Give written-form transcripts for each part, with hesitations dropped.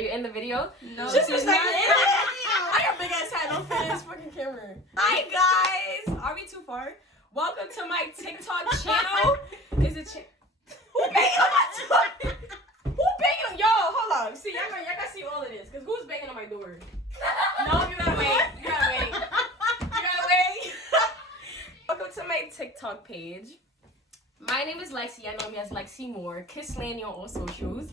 Are you in the video? No, She's not in the video. I got big ass hat. Don't fit in this fucking camera. Hi guys. Are we too far? Welcome to my TikTok channel. Is it? Who banging on my door? Who banging on? Yo, hold on. See, y'all gotta see all of this. Cause who's banging on my door? No, you gotta wait. You gotta wait. You gotta wait. Welcome to my TikTok page. My name is Lexi. I know me as Lexi Moore. Kiss Lanny on all socials.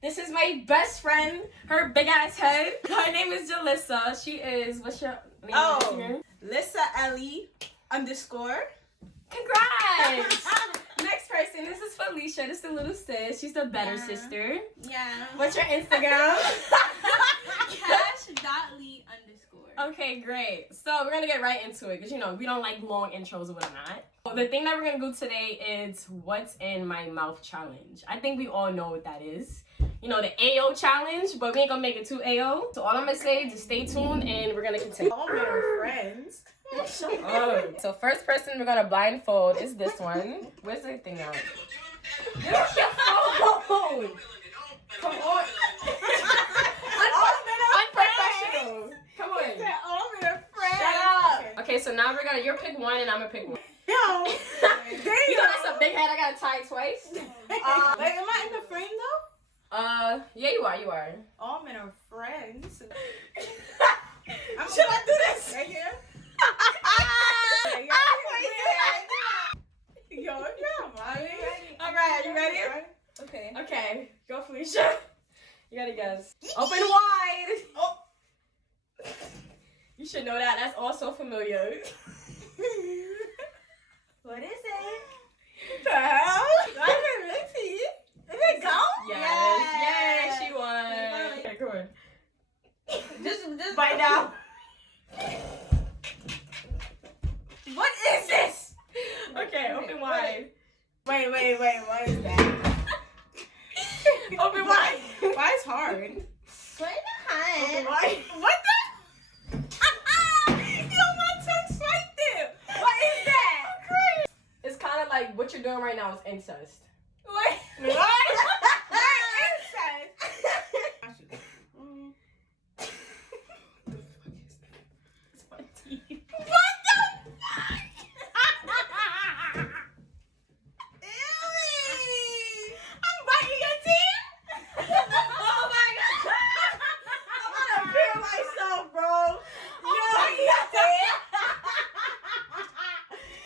This is my best friend, her big ass head. Her name is Jalissa. She is, what's your name? Oh, Lissa Ellie _. Congrats! Next person, this is Felicia. This is the little sis. She's the better sister. Yeah. What's your Instagram? Cash.lee_. Okay, great. So we're gonna get right into it because you know we don't like long intros or whatnot. The thing that we're gonna do today is what's in my mouth challenge. I think we all know what that is. You know, the AO challenge, but we ain't gonna make it too AO. So all I'm gonna say is just stay tuned and we're gonna continue. All men are friends. So first person we're gonna blindfold is this one. Where's the thing now? Where's your phone? Come on. Unprofessional. Come on. All men are friends. Shut up. Okay, so now you're pick one and I'm gonna pick one. Yo. You know that's a big head. I gotta tie it twice. Wait, am I in the frame though? Yeah, you are. All men are friends. Should I do this? Right here? Yo, yeah, mommy. All right, you ready? Okay. Okay, go Felicia. You gotta guess. Open wide. Oh. You should know that. That's also familiar. What is it? The hell? I can really see it. Is it go? Yes. Yes, she won. Okay, come on. Just Bite now. What is this? Okay, open wide. Wait, what is that? Open wide. Why it's hard? What Open wide. What the? Yo, my tongue swiped it. What is that? It's kind of like what you're doing right now is incest. What? What? It's my teeth. What the fuck? Ew. I'm biting your teeth. Oh my god. I'm gonna kill myself, bro. Yo,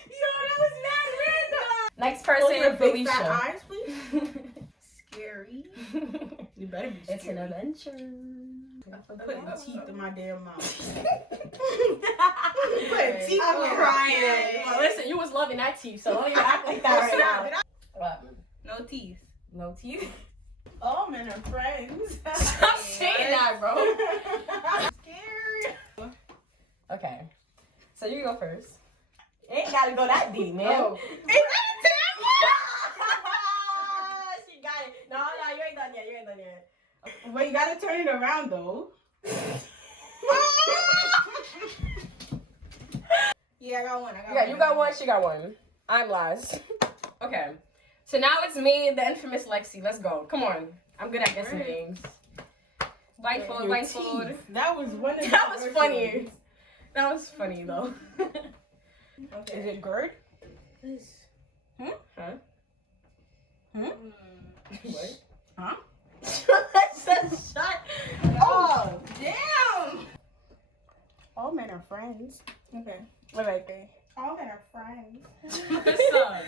Yo, that was mad random. Next person, Big fat Felicia. eyes, please. Scary. You better be scary. It's an adventure. I'm putting teeth in my damn mouth. Putting teeth I'm in your crying. Well, listen, you was loving that teeth, so don't even act like that right now. What? No teeth. No teeth? All men are friends. Stop saying that, bro. I'm scared. Okay. So you go first. Ain't gotta go that deep, man. Oh. She got it. No, you ain't done yet. You ain't done yet. But you gotta turn it around though. Yeah, I got one. Yeah, you got one, she got one. I'm last. Okay. So now it's me, the infamous Lexi. Let's go. Come on. I'm good at guessing things. Blindfold, blindfold. That was one of That was funny. That was funny though. Okay. Is it GERD? Huh? What? Huh? Shut Oh, damn! All men are friends. Okay. Wait. All men are friends. What's up?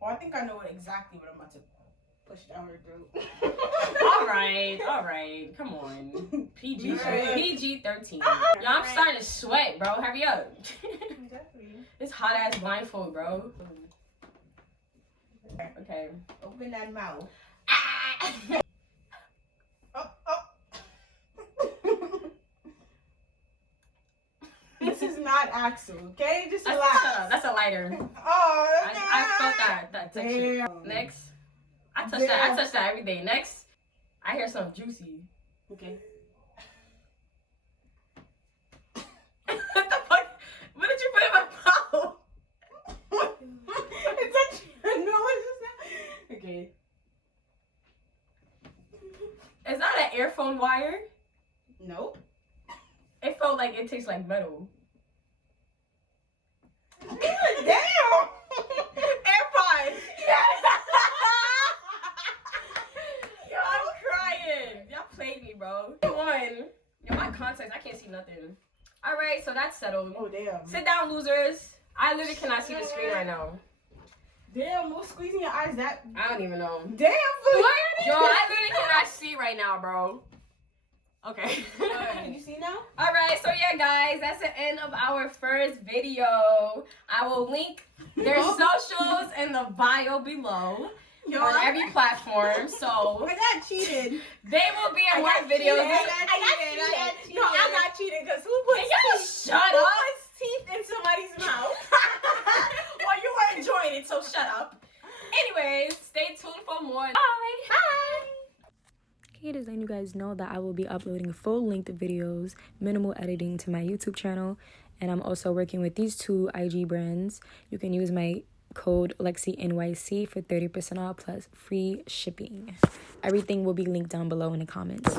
Well, I think I know exactly what I'm about to push down her throat. All right. Come on. PG. Right. PG-13. Yo, I'm starting to sweat, bro. Hurry up. Exactly. It's hot ass blindfold, bro. Okay. Open that mouth. Ah! This is not Axel, okay? Just relax. That's a lighter. Oh, I felt that texture. Damn. Next. I touch that every day. Next. I hear something juicy. Okay. What the fuck? What did you put in my mouth? It's actually, no, it's just not. Okay. Is that an earphone wire? Nope. It felt like it tastes like metal. Damn. AirPods. Yo, I'm crying. Y'all played me, bro. One. Yo, my contacts, I can't see nothing. All right, so that's settled. Oh, damn. Sit down, losers. I literally cannot see the screen right now. Damn, no squeezing your eyes that. I don't even know. Damn, Felicia. Yo, I literally cannot see right now, bro. Okay. Can you see now? All right, so yeah, guys, that's the end of our first video. I will link their socials in the bio below on every platform. So I got cheated. they will be in more videos. I got cheated. No, I got cheated because who Can y'all puts shut up? teeth in somebody's mouth? Well, you were enjoying it, so shut up. Anyways, stay tuned for more. Bye. Bye. Okay, just letting you guys know that I will be uploading full-length videos, minimal editing to my YouTube channel, and I'm also working with these two IG brands. You can use my code LexiNYC for 30% off plus free shipping. Everything will be linked down below in the comments.